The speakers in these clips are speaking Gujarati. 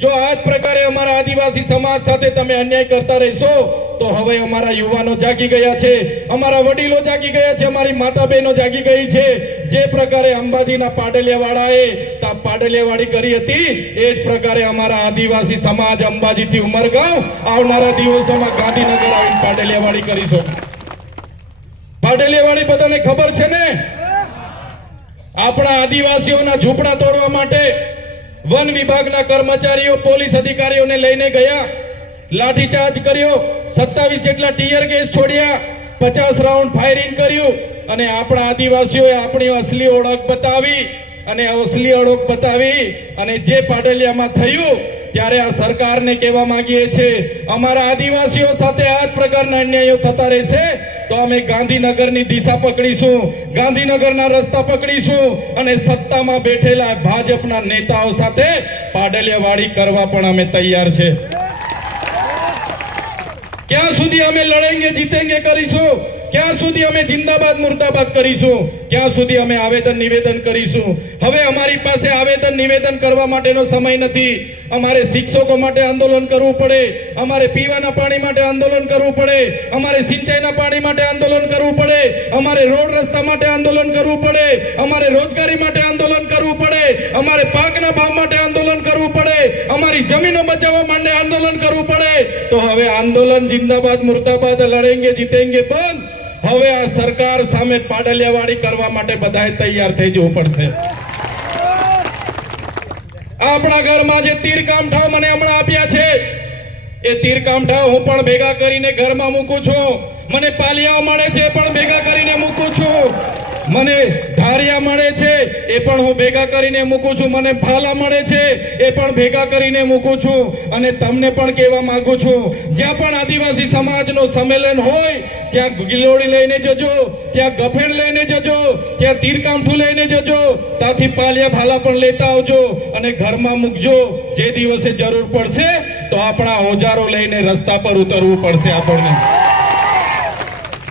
જો આ જ પ્રકારે અમારા આદિવાસી સમાજ સાથે તમે અન્યાય કરતા રહેશો, તો હવે અમારા યુવાનો જાગી ગયા છે, અમારા વડીલો જાગી ગયા છે, અમારી માતા બહેનો જાગી ગઈ છે. જે પ્રકારે અંબાજીના પાડલિયાવાળાએ તા પાટલિયાવાડી કરી હતી, એ જ પ્રકારે અમારા આદિવાસી સમાજ અંબાજીથી ઉમરગાંવ આવનારા દિવસોમાં ગાંધીનગર આવીને પાટલિયાવાડી કરીશું. પાટલિયાવાડી બધાને ખબર છે ને? આપણા આદિવાસીઓના ઝૂંપડા તોડવા માટે વન વિભાગના કર્મચારીઓ, પોલીસ અધિકારીઓને લઈને ગયા. લાઠીચાર્જ કર્યો. સત્તાવીસ જેટલા ટીયર ગેસ છોડ્યા. પચાસ રાઉન્ડ ફાયરિંગ કર્યું. અને આપણા આદિવાસીઓએ આપણી અસલી ઓળખ બતાવી. અને અસલી ઓળખ બતાવી. અને જે પાટલિયામાં થયું, ત્યારે આ સરકારને કહેવા માંગીએ છીએ, અમારા આદિવાસીઓ સાથે આ જ પ્રકારના અન્યાયો થતા રહેશે. તો અમે ગાંધીનગરની દિશા પકડીશું, ગાંધીનગરના રસ્તા પકડીશું અને સત્તામાં બેઠેલા ભાજપના નેતાઓ સાથે પાડલિયાવાડી કરવા પણ અમે તૈયાર છે. ક્યાં સુધી અમે લડેંગે, જીતેંગે કરીશું? ક્યાં સુધી અમે જિંદાબાદ, મુર્દાબાદ કરીશું? ક્યાં સુધી અમે આવેદન નિવેદન કરીશું. હવે અમારી પાસે આવેદન નિવેદન કરવા માટેનો સમય નથી. અમારે શિક્ષકો માટે આંદોલન કરવું પડે. અમારે પીવાના પાણી માટે આંદોલન કરવું પડે. અમારે સિંચાઈના પાણી માટે આંદોલન કરવું પડે. અમારે રોડ રસ્તા માટે આંદોલન કરવું પડે. અમારે રોજગારી માટે આંદોલન કરવું પડે. અમારે પાકના ભાવ માટે આંદોલન કરવું પડે. અમારી જમીનો બચાવવા માટે આંદોલન કરવું પડે. તો હવે આંદોલન જિંદાબાદ, મુર્દાબાદ, લડેંગે, જીતેંગે બંધ. હવે આ સરકાર સામે પાડલિયાવાડી કરવા માટે બધાએ તૈયાર થઈ જવું પડશે. આપણા ઘરમાં જે તીર કામઠા મને હમણાં આપ્યા છે, એ તીર કામઠા હું પણ ભેગા કરીને ઘરમાં મૂકું છું. મને પાલિયાઓ મળે છે પણ ભેગા કરીને મૂકું છું. મને ધારિયા મળે છે, એ પણ હું ભેગા કરીને મૂકું છું. મને ફાલા મળે છે, એ પણ ભેગા કરીને મૂકું છું. અને તમને પણ કહેવા માંગુ છું, જ્યાં પણ આદિવાસી સમાજનું સંમેલન હોય, ત્યાં ગિલોડી લઈને જજો, ત્યાં ગફેણ લઈને જજો, ત્યાં તીરકામઠું લઈને જજો, ત્યાંથી પાલિયા ભાલા પણ લેતા આવજો અને ઘરમાં મૂકજો. જે દિવસે જરૂર પડશે, તો આપણા ઓજારો લઈને રસ્તા પર ઉતરવું પડશે આપણને.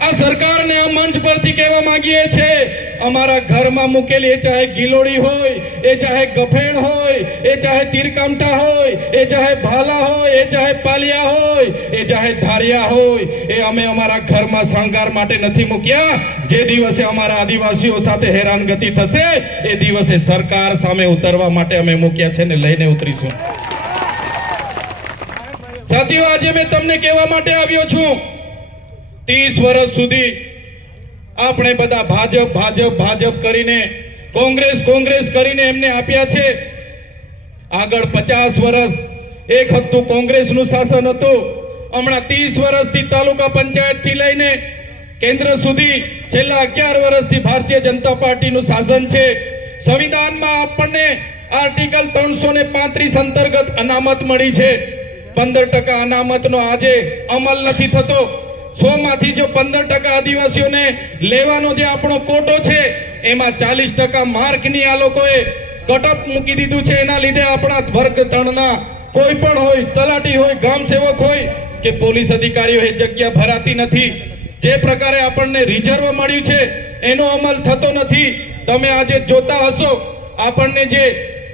આ સરકારને આ મંચ પરથી કહેવા માંગીએ છે અમારા ઘરમાં મૂકેલી, એ ચાહે ગિલોડી હોય, એ ચાહે ગફેણ હોય, એ ચાહે તીરકામટા હોય, એ ચાહે ભાલા હોય, એ ચાહે પાલિયા હોય, એ ચાહે ધારિયા હોય, એ અમે અમારા ઘરમાં શણગાર માટે નથી મૂક્યા. જે દિવસે અમારા આદિવાસીઓ સાથે હેરાનગતિ થશે, એ દિવસે સરકાર સામે ઉતરવા માટે અમે મૂક્યા છે ને લઈને ઉતરીશું. સાથીઓ, આજે મેં તમને કહેવા માટે આવ્યો છું. ત્રીસ વર્ષ સુધી આપણે બધા ભાજપ ભાજપ ભાજપ કરીને, કોંગ્રેસ કોંગ્રેસ કરીને એમને આપ્યા છે. આગળ પચાસ વર્ષ એક હતું કોંગ્રેસનું શાસન હતું. હમણાં ત્રીસ વર્ષથી તાલુકા પંચાયતથી લઈને કેન્દ્ર સુધી છેલ્લા અગિયાર વર્ષથી ભારતીય જનતા પાર્ટીનું શાસન છે. સંવિધાનમાં આપણને આર્ટિકલ ત્રણસો પાંત્રીસ અંતર્ગત અનામત મળી છે. પંદર ટકા અનામતનો આજે અમલ નથી થતો. સો માંથી જો પંદર ટકા આદિવાસીઓને લેવાનો જે આપણો કોટો છે, એમાં ચાલીસ ટકા માર્કની આ લોકોએ કટઅપ મૂકી દીધું છે. એના લીધે આપણા વર્ગ ત્રણના કોઈ પણ હોય, તલાટી હોય, ગામ સેવક હોય, કે પોલીસ અધિકારીઓ એ જગ્યા ભરાતી નથી. જે પ્રકારે આપણને રિઝર્વ મળ્યું છે, એનો અમલ થતો નથી. તમે આજે જોતા હશો, આપણને જે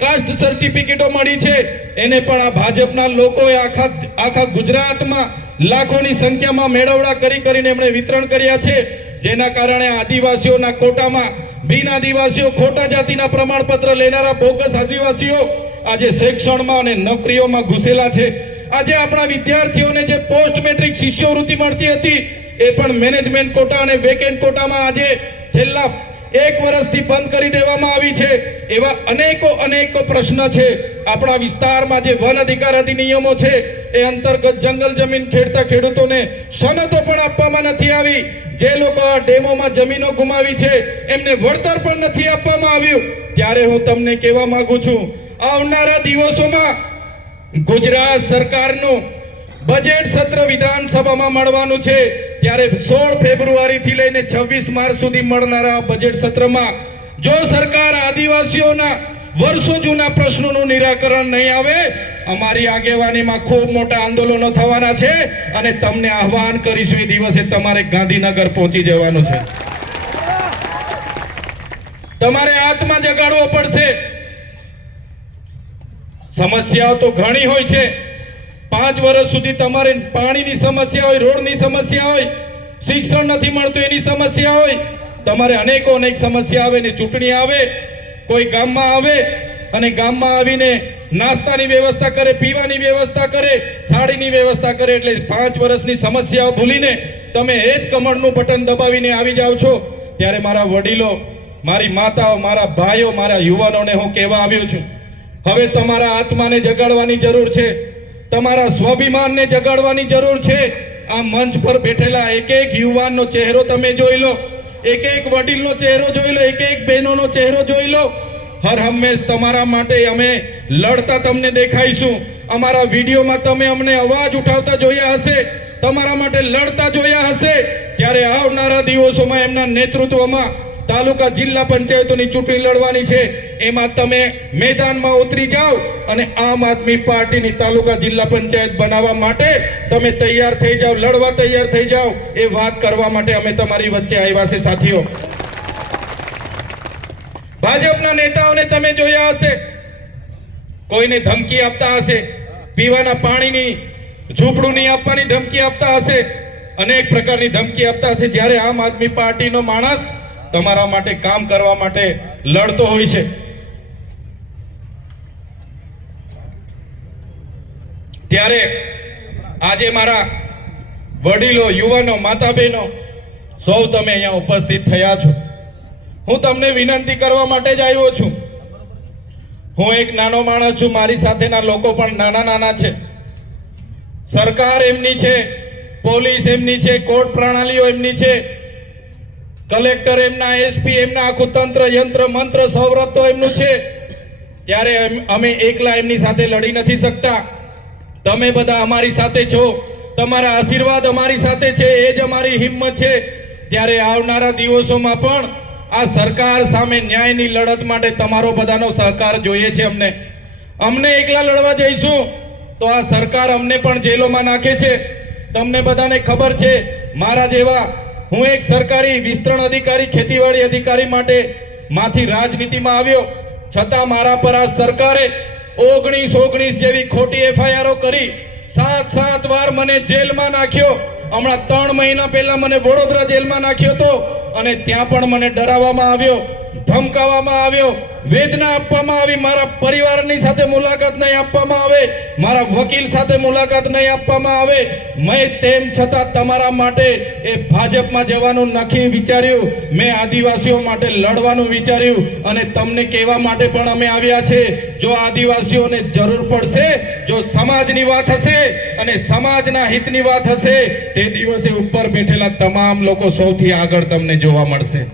કાસ્ટ સર્ટિફિકેટો મળી છે, એને પણ આ ભાજપના લોકોએ આખા આખા ગુજરાતમાં લાખોની સંખ્યામાં મેળવડા કરી કરીને એમણે વિતરણ કર્યા છે. જેના કારણે આદિવાસીઓના કોટામાં, બિન આદિવાસીઓ, ખોટા જાતિના પ્રમાણપત્ર લેનારા બોગસ આદિવાસીઓ આજે શિક્ષણમાં અને નોકરીઓમાં ઘૂસેલા છે. આજે આપણા વિદ્યાર્થીઓને જે પોસ્ટ મેટ્રિક શિષ્યવૃત્તિ મળતી હતી, એ પણ મેનેજમેન્ટ કોટા અને વેકેન્ટ કોટામાં આજે છેલ્લા એક વર્ષથી બંધ કરી દેવામાં આવી છે. એવા અનેકો અનેકો પ્રશ્ન છે. આપણા વિસ્તારમાં જે વન અધિકાર અધિનિયમો છે, એ અંતર્ગત જંગલ જમીન ખેડતા ખેડૂતોને સનતો પણ આપવામાં નથી આવી. જે લોકો ડેમોમાં જમીનો ગુમાવી છે, એમને વળતર પણ નથી આપવામાં આવ્યું. ત્યારે હું તમને કહેવા માંગુ છું, આવનારા દિવસોમાં ગુજરાત સરકારનું બજેટ સત્ર વિધાનસભામાં મળવાનું છે. ત્યારે સોળ ફેબ્રુઆરીથી લઈને છવ્વીસ માર્ચ સુધી મળનારા બજેટ સત્રમાં જો સરકાર આદિવાસીઓના વર્ષો જૂના પ્રશ્નોનું નિરાકરણ નહીં આવે, અમારી આગેવાનીમાં ખૂબ મોટા આંદોલનો થવાના છે અને તમને આહવાન કરીશું એ દિવસે તમારે ગાંધીનગર પહોંચી જવાનું છે. તમારે આત્મા જગાડવો પડશે. સમસ્યાઓ તો ઘણી હોય છે. પાંચ વર્ષ સુધી તમારે પાણીની સમસ્યા હોય, રોડની સમસ્યા હોય, શિક્ષણ નથી મળતું, એની સમસ્યા હોય, તમારે અનેકો અનેક સમસ્યા આવે ને ચૂંટણી આવે, કોઈ ગામમાં આવે અને ગામમાં આવીને નાસ્તાની વ્યવસ્થા કરે, પીવાની વ્યવસ્થા કરે, સાડીની વ્યવસ્થા કરે એટલે પાંચ વર્ષની સમસ્યાઓ ભૂલીને તમે એ જ કમળનું બટન દબાવીને આવી જાઓ છો. ત્યારે મારા વડીલો, મારી માતાઓ, મારા ભાઈઓ, મારા યુવાનોને હું કહેવા આવ્યો છું, હવે તમારા આત્માને જગાડવાની જરૂર છે. તમારા સ્વાભિમાનને જગાડવાની જરૂર છે. આ મંચ પર બેઠેલા એક એક યુવાનનો ચહેરો તમે જોઈ લો. એક એક વડીલનો ચહેરો જોઈ લો. એક એક બહેનોનો ચહેરો જોઈ લો. હર હંમેશ તમારા માટે અમે લડતા તમને દેખાઈશું. અમારા વિડીયોમાં તમે અમને અવાજ ઉઠાવતા જોયા હશે. તમારા માટે લડતા જોયા હશે. ત્યારે આવનારા દિવસોમાં એમના નેતૃત્વમાં તાલુકા જિલ્લા પંચાયતોની ચૂંટણી લડવાની છે. એમાં તમે મેદાનમાં ઉતરી જાઓ અને આમ આદમી પાર્ટીની તાલુકા જિલ્લા પંચાયત બનાવવા માટે તમે તૈયાર થઈ જાઓ, લડવા તૈયાર થઈ જાઓ. એ વાત કરવા માટે અમે તમારી વચ્ચે આવ્યા છે, સાથીઓ. ભાજપના નેતાઓને તમે જોયા હશે. કોઈને ધમકી આપતા હશે. પીવાના પાણીની ઝૂંપડું નહીં આપવાની ધમકી આપતા હશે. અનેક પ્રકારની ધમકી આપતા હશે. જ્યારે આમ આદમી પાર્ટીનો માણસ તમારા માટે કામ કરવા માટે લડતો હોય છે. ત્યારે આજે મારા વડીલો, યુવાનો માતા બહેનો સૌ તમે અહીંયા ઉપસ્થિત થયા છો. હું તમને વિનંતી કરવા માટે જ આવ્યો છું. હું એક નાનો માણસ છું, મારી સાથેના લોકો પણ નાના નાના છે. સરકાર એમની છે, પોલીસ એમની છે, કોર્ટ પ્રણાલીઓ એમની છે. કલેક્ટર એમના, એસપી એમના, આખું તંત્ર, યંત્ર, મંત્ર સૌરત તો એમનું છે. ત્યારે અમે એકલા એમની સાથે લડી નથી શકતા. તમે બધા અમારી સાથે છો. તમારા આશીર્વાદ અમારી સાથે છે, એ જ અમારી હિંમત છે. ત્યારે આવનારા દિવસોમાં પણ આ સરકાર સામે ન્યાયની લડત માટે તમારો બધાનો સહકાર જોઈએ છે અમને. અમને એકલા લડવા જઈશું, તો આ સરકાર અમને પણ જેલોમાં નાખે છે. તમને બધાને ખબર છે, મારા જેવા હું એક સરકારી વિસ્તરણ અધિકારી, ખેતીવાડી અધિકારી માટે માંથી રાજનીતિમાં આવ્યો. છતાં મારા પર આ સરકારે ઓગણીસ ઓગણીસ જેવી ખોટી એફઆઈઆરો કરી સાત સાત વાર મને જેલમાં નાખ્યો. હમણાં ત્રણ મહિના પહેલા મને વડોદરા જેલમાં નાખ્યો હતો અને ત્યાં પણ મને ડરાવવામાં આવ્યો. ધમકાવવામાં આવ્યો. વેદના આપવામાં આવી. મારા પરિવારની સાથે મુલાકાત નહીં આપવામાં આવે. મારા વકીલ સાથે મુલાકાત નહીં આપવામાં આવે. મેં તેમ છતાં તમારા માટે એ ભાજપમાં જવાનું નક્કી વિચાર્યું. મેં આદિવાસીઓ માટે લડવાનું વિચાર્યું અને તમને કહેવા માટે પણ અમે આવ્યા છે. જો આદિવાસીઓને જરૂર પડશે, જો સમાજની વાત હશે અને સમાજના હિતની વાત હશે, તે દિવસે ઉપર બેઠેલા તમામ લોકો સૌથી આગળ તમને જોવા મળશે.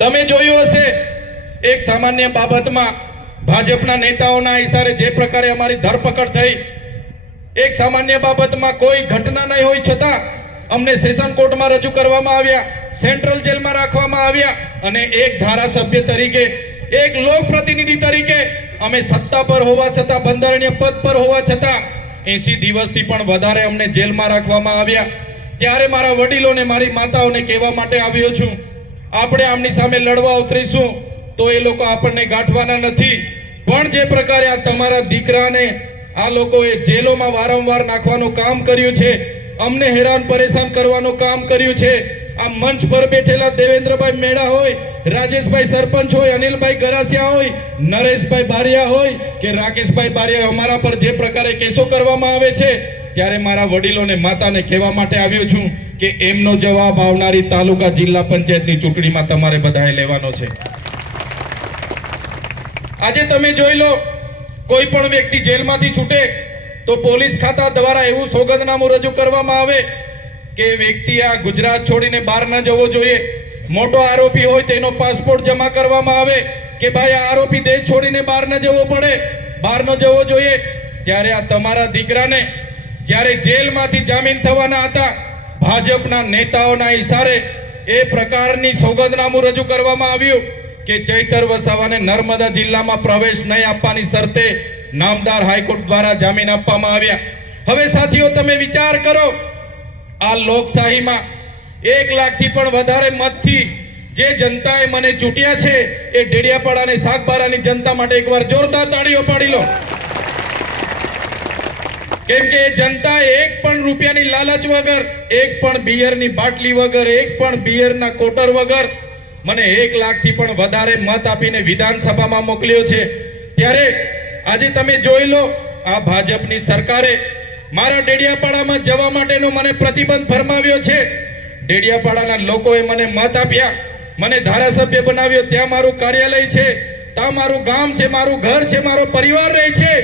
તમે જોયું હશે, એક સામાન્ય બાબતમાં ભાજપના નેતાઓના ઇશારે જે પ્રકારે અમારી ધરપકડ થઈ, એક સામાન્ય બાબતમાં કોઈ ઘટના નહીં હોય છતાં અમને સેશન કોર્ટમાં રજૂ કરવામાં આવ્યા, સેન્ટ્રલ જેલમાં રાખવામાં આવ્યા અને એક ધારાસભ્ય તરીકે, એક લોકપ્રતિનિધિ તરીકે અમે સત્તા પર હોવા છતાં, બંધારણીય પદ પર હોવા છતાં એસી દિવસથી પણ વધારે અમને જેલમાં રાખવામાં આવ્યા. ત્યારે મારા વડીલોને, મારી માતાઓને કહેવા માટે આવ્યો છું આપણે આમની સામે લડવા ઉતરીશું તો એ લોકો આપણને ગાંઠવાના નથી. પણ જે પ્રકારે આ તમારા દીકરાને આ લોકોએ જેલોમાં વારંવાર નાખવાનું કામ કર્યું છે, અમને હેરાન પરેશાન કરવાનું કામ કર્યું છે આ મંચ પર બેઠેલા દેવેન્દ્રભાઈ મેળા હોય, રાજેશભાઈ સરપંચ હોય, અનિલભાઈ ગરાસિયા હોય, નરેશભાઈ બારિયા હોય કે રાકેશભાઈ બારિયા અમારા પર જે પ્રકારે કેસો કરવામાં આવે છે, ત્યારે મારા વડીલોને, માતાને કહેવા માટે આવ્યો છું કે એમનો જવાબ આવનારી તાલુકા જિલ્લા પંચાયતની ચૂંટણીમાં તમારે બધાએ લેવાનો છે. આજે તમે જોઈ લો, કોઈ પણ વ્યક્તિ જેલમાંથી છૂટે તો પોલીસ ખાતા દ્વારા એવું સોગંદનામું રજૂ કરવામાં આવે કે વ્યક્તિ આ ગુજરાત છોડીને બહાર ન જવો જોઈએ? મોટો આરોપી હોય તેનો પાસપોર્ટ જમા કરવામાં આવે કે ભાઈ આ આરોપી દેશ છોડીને બહાર ન જવો પડે? બહાર ન જવો જોઈએ. ત્યારે આ તમારા દીકરાને જ્યારે જેલમાંથી જામીન થવાના હતા, ભાજપના નેતાઓના ઈશારે એ પ્રકારની સોગંદનામું રજૂ કરવામાં આવ્યું કે ચૈતર વસાવાને નર્મદા જિલ્લામાં પ્રવેશ નહીં આપવાની શરતે નામદાર હાઈકોર્ટ દ્વારા જામીન આપવામાં આવ્યા. હવે સાથીઓ, તમે વિચાર કરો આ લોકશાહીમાં એક લાખથી પણ વધારે મતથી જે જનતાએ મને ચૂંટ્યા છે, એ ડેડિયાપાડા અને સાગબારાની જનતા માટે એકવાર જોરદાર તાળીઓ પાડી લો. કેમ કે એ જનતા એક પણ રૂપિયાની લાલચ વગર, એક પણ બિયરની બાટલી વગર, એક પણ બિયરના કોટર વગર મને એક લાખથી પણ વધારે મત આપીને વિધાનસભામાં મોકલ્યો છે. ત્યારે આજે તમે જોઈ લો, આ ભાજપની સરકારે મારા ડેડિયાપાડામાં જવા માટેનો મને પ્રતિબંધ ફરમાવ્યો છે. ડેડિયાપાડાના લોકોએ મને મત આપ્યા. મને ધારાસભ્ય બનાવ્યો. ત્યાં મારું કાર્યાલય છે. ત્યાં મારું ગામ છે. મારું ઘર છે. મારો પરિવાર રહે છે.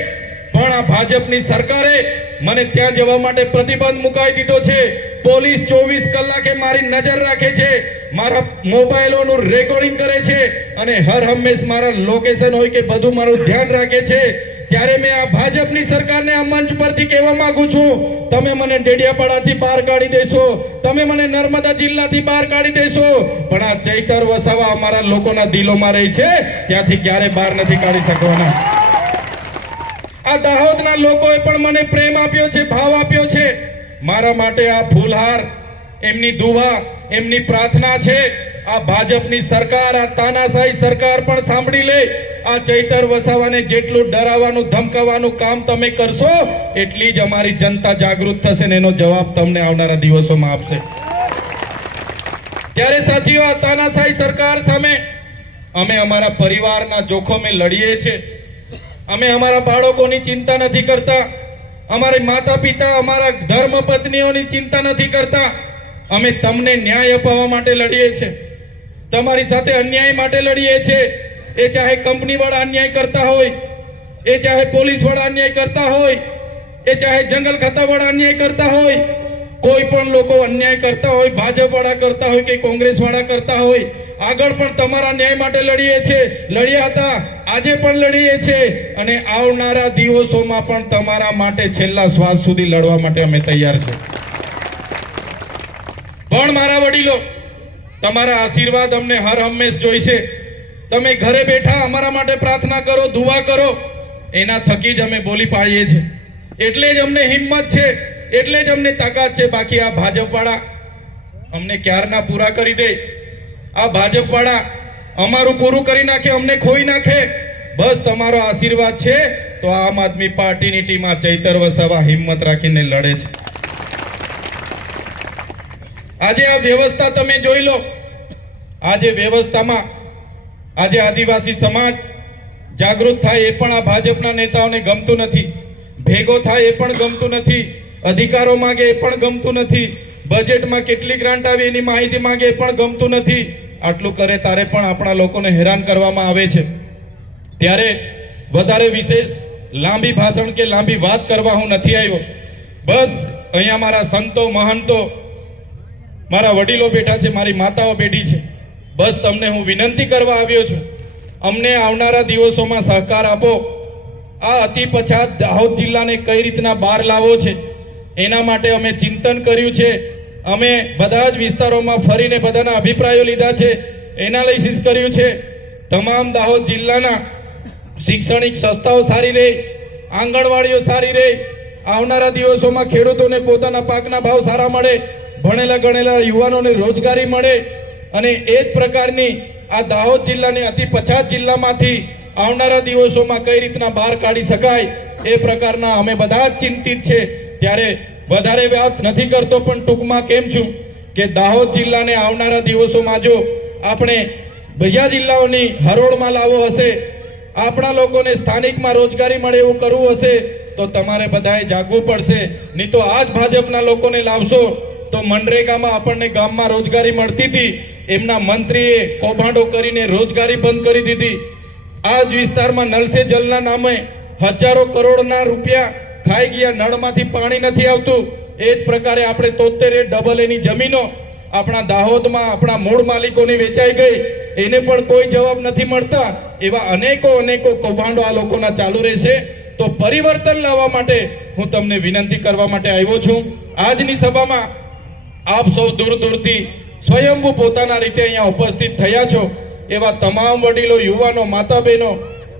પણ આ ભાજપની સરકારે મને ત્યાં જવા માટે પ્રતિબંધ મુકાવી દીધો છે. પોલીસ ચોવીસ કલાકે મારી નજર રાખે છે. મારા મોબાઈલોનું રેકોર્ડિંગ કરે છે. અને હર હંમેશ મારા લોકેશન હોય કે બધું મારું ધ્યાન રાખે છે. ત્યારે મેં આ ભાજપની સરકારને આ મંચ પરથી કહેવા માંગુ છું, તમે મને ડેડિયાપાડાથી બહાર કાઢી દેશો, તમે મને નર્મદા જિલ્લાથી બહાર કાઢી દેશો. પણ આ ચૈતર વસાવા અમારા લોકોના દિલોમાં રહી છે, ત્યાંથી ક્યારે બહાર નથી કાઢી શકવાના. આ દાહોદના લોકોએ પણ મને પ્રેમ આપ્યો છે, ભાવ આપ્યો છે. મારા માટે આ ફૂલહાર, એમની દુવા, એમની પ્રાર્થના છે. આ ભાજપની સરકાર, આ તાનાશાહી સરકાર પણ સાંભળી લે. આ ચૈતર વસાવાને જેટલું ડરાવવાનું, ધમકાવવાનું કામ તમે કરશો, એટલી જ અમારી જનતા જાગૃત થશે ને એનો જવાબ તમને આવનારા દિવસોમાં આપશે. ત્યારે સાથીઓ, આ તાનાશાહી સરકાર સામે અમે અમારા પરિવારના જોખમે લડીએ છીએ. અમે અમારા બાળકોની ચિંતા નથી કરતા. અમારી માતા પિતા અમારા ધર્મ પત્નીઓની ચિંતા નથી કરતા. અમે તમને ન્યાય અપાવવા માટે લડીએ છીએ. તમારી સાથે અન્યાય માટે લડીએ છીએ. એ ચાહે કંપની વાળા અન્યાય કરતા હોય, એ ચાહે પોલીસવાળા અન્યાય કરતા હોય, એ ચાહે જંગલ ખાતા વાળા અન્યાય કરતા હોય, કોઈ પણ લોકો અન્યાય કરતા હોય ભાજપ વાળા કરતા હોય કે કોંગ્રેસ વાળા કરતા હોય, આગળ પણ તમારા ન્યાય માટે લડીએ છે લડ્યા હતા, આજે પણ લડીએ છે અને આવનારા દિવસોમાં પણ તમારા માટે છેલ્લા શ્વાસ સુધી લડવા માટે અમે તૈયાર છે પણ મારા વડીલો તમારા આશીર્વાદ અમને હર હંમેશ જોઈશે. તમે ઘરે બેઠા અમારા માટે પ્રાર્થના કરો, દુઆ કરો. એના થકી જ અમે બોલી પાડીએ છીએ. એટલે જ અમને હિંમત છે, એટલે જ અમને તાકાત છે. બાકી આ ભાજપવાળા અમને ક્યારના પૂરા કરી દે? આ ભાજપવાળા અમારું પૂરું કરી નાખે, અમને ખોઈ નાખે? બસ તમારો આશીર્વાદ છે. તો આમ આદમી પાર્ટીની ટીમ ચૈતર વસાવા હિંમત રાખીને લડે છે. આજે આ વ્યવસ્થા તમે જોઈ લો. આજે વ્યવસ્થામાં આજે આદિવાસી સમાજ જાગૃત થાય એ પણ આ ભાજપના નેતાઓને ગમતું નથી. ભેગો થાય એ પણ ગમતું નથી. અધિકારો માંગે એ પણ ગમતું નથી. બજેટમાં કેટલી ગ્રાન્ટ આવી એની માહિતી માંગે એ પણ ગમતું નથી. આટલું કરે તારે પણ આપણા લોકોને હેરાન કરવામાં આવે છે. ત્યારે વધારે વિશેષ લાંબી ભાષણ કે લાંબી વાત કરવા હું નથી આવ્યો. બસ અહીંયા મારા સંતો, મહંતો, મારા વડીલો બેઠા છે, મારી માતાઓ બેઠી છે. બસ તમને હું વિનંતી કરવા આવ્યો છું. અમને આવનારા દિવસોમાં સહકાર આપો. આ અતિ પછાત દાહોદ જિલ્લાને કઈ રીતના બહાર લાવવો છે, એના માટે અમે ચિંતન કર્યું છે. અમે બધા જ વિસ્તારોમાં ફરીને બધાના અભિપ્રાયો લીધા છે, એનાલિસિસ કર્યું છે. તમામ દાહોદ જિલ્લાના શૈક્ષણિક સંસ્થાઓ સારી રહે, આંગણવાડીઓ સારી રહે. આવનારા દિવસોમાં ખેડૂતોને પોતાના પાકના ભાવ સારા મળે, ભણેલા ગણેલા યુવાનોને રોજગારી મળે. અને એ જ પ્રકારની આ દાહોદ જિલ્લાની અતિ પછાત જિલ્લામાંથી આવનારા દિવસોમાં કઈ રીતના બહાર કાઢી શકાય એ પ્રકારના અમે બધા જ ચિંતિત છે. ત્યારે વધારે વાત નથી કરતો, પણ ટૂંકમાં કેમ છું કે દાહોદ જિલ્લાને આવનારા દિવસોમાં જો આપણે બીજા જિલ્લાઓની હરોળમાં લાવવો હશે, આપણા લોકોને સ્થાનિકમાં રોજગારી મળે એવું કરવું હશે, તો તમારે બધાએ જાગવું પડશે. નહીં તો આ જ ભાજપના લોકોને લાવશો તો મનરેગામાં આપણને ગામમાં રોજગારી મળતી હતી. એમના મંત્રીએ કૌભાંડો કરીને રોજગારી બંધ કરી દીધી. આ જ વિસ્તારમાં નલસે જલના નામે હજારો કરોડના રૂપિયા ખાઈ ગયા, નળમાંથી પાણી નથી આવતું. એ જ પ્રકારે આપણે તોતેરે ડબલ એની જમીનો આપણા દાહોદમાં, આપણા મૂળ માલિકોની વેચાઈ ગઈ. એને પણ કોઈ જવાબ નથી મળતા. એવા અનેકો અનેકો કૌભાંડો આ લોકોના ચાલુ રહેશે. તો પરિવર્તન લાવવા માટે હું તમને વિનંતી કરવા માટે આવ્યો છું. આજની સભામાં આપ સૌ દૂર દૂરથી સ્વયંભૂ પોતાના રીતે અહીંયા ઉપસ્થિત થયા છો. એવા તમામ વડીલો, યુવાનો માતા બહેનો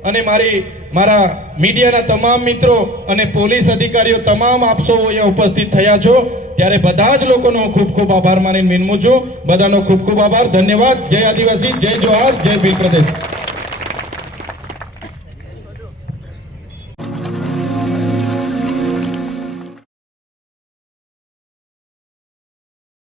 અને મારી, મારા મીડિયાના તમામ મિત્રો અને પોલીસ અધિકારીઓ તમામ આપસો અહીંયા ઉપસ્થિત થયા છો. ત્યારે બધા જ લોકોનો હું ખૂબ ખૂબ આભાર માનીને વિનમું છું. બધાનો ખૂબ ખૂબ આભાર. ધન્યવાદ. જય આદિવાસી, જય જોહાર, જય ભીલ પ્રદેશ.